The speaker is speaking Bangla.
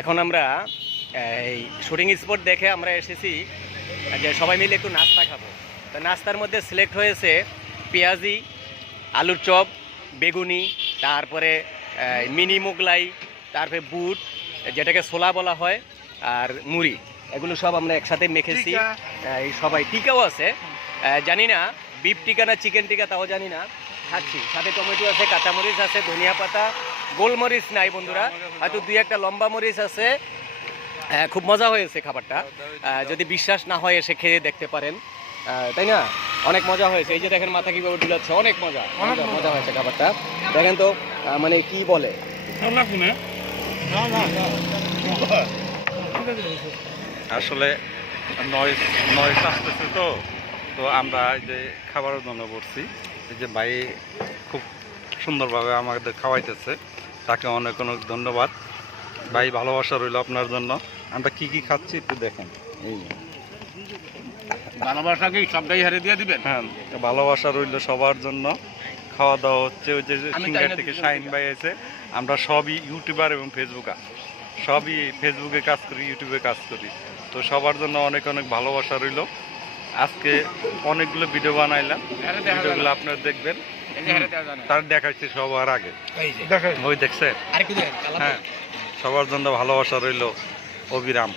এখন আমরা এই শুটিং স্পট দেখে আমরা এসেছি যে সবাই মিলে একটু নাস্তা খাব। তো নাস্তার মধ্যে সিলেক্ট হয়েছে পেঁয়াজি আলুর চপ বেগুনি তারপরে মিনি মোগলাই তারপরে বুট যেটাকে ছোলা বলা হয় আর মুড়ি। এগুলো সব আমরা একসাথে মেখেছি। এই সবাই টিকাও আছে। জানি না বিফ টিকা না চিকেন টিকা তাও জানি না। খাচ্ছি। সাথে টমেটো আছে কাঁচামরিচ আছে ধনিয়া পাতা গোলমরিচ নাই বন্ধুরা। হয়তো দুই একটা লম্বা মরিচ আছে। খুব মজা হয়েছে খাবারটা। যদি বিশ্বাস না হয় এসে খেয়ে দেখতে পারেন। তাই না? অনেক মজা হয়েছে। এই যে দেখেন মাথা কীভাবে ডুলাচ্ছে অনেক মজা। অনেক মজা- হয়েছে খাবারটা। দেখেন তো মানে কি বলে? আসলে নয়েজ নয়েজ আসতেছে তো। তো আমরা এই যে খাবারের জন্য করছি এই যে ভাই খুব সুন্দরভাবে আমাদের খাওয়াইতেছে। তাকে অনেক অনেক ধন্যবাদ। ভাই ভালোবাসা রইল আপনার জন্য। আমরা কি কি খাচ্ছি একটু দেখেন। এই ভালোবাসাকে সবটাই হারিয়ে দিয়ে দিবেন? হ্যাঁ ভালোবাসা রইল সবার জন্য। খাওয়া দাওয়া হচ্ছে ওই যে সিঙ্গার থেকে শাইন ভাই আছে। আমরা সবই ইউটিউবার এবং ফেসবুকার। সবই ফেসবুকে কাজ করি ইউটিউবে কাজ করি। তো সবার জন্য অনেক অনেক ভালোবাসা রইল। আজকে অনেকগুলো ভিডিও বানাইলাম। হারে ভিডিওগুলো আপনারা দেখবেন। তার দেখাচ্ছি সবার আগে। ওই দেখছে? হ্যাঁ সবার জন্য ভালোবাসা রইল অবিরাম।